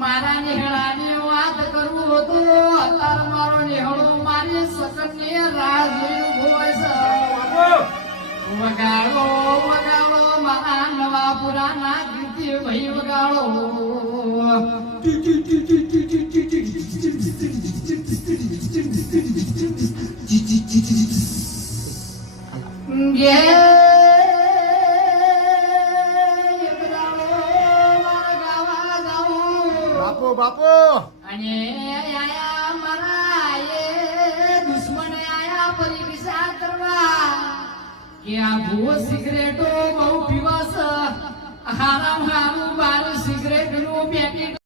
મારા નિહળાની વાત કરું તો અત્યારે મારો નિહળો મારી સકનની રાહ જોઈ હોય છે. વગાડો વગાડો મારા નવા પુરાના ગીત ભાઈ વગાડો. બાપો અને આયા મારા એ દુશ્મન આયા પરીક્ષા કરવા કે આ ભૂ સિગરેટો બહુ પીવાસ હારામ હારું બાર સિગરેટ નું પેકેટ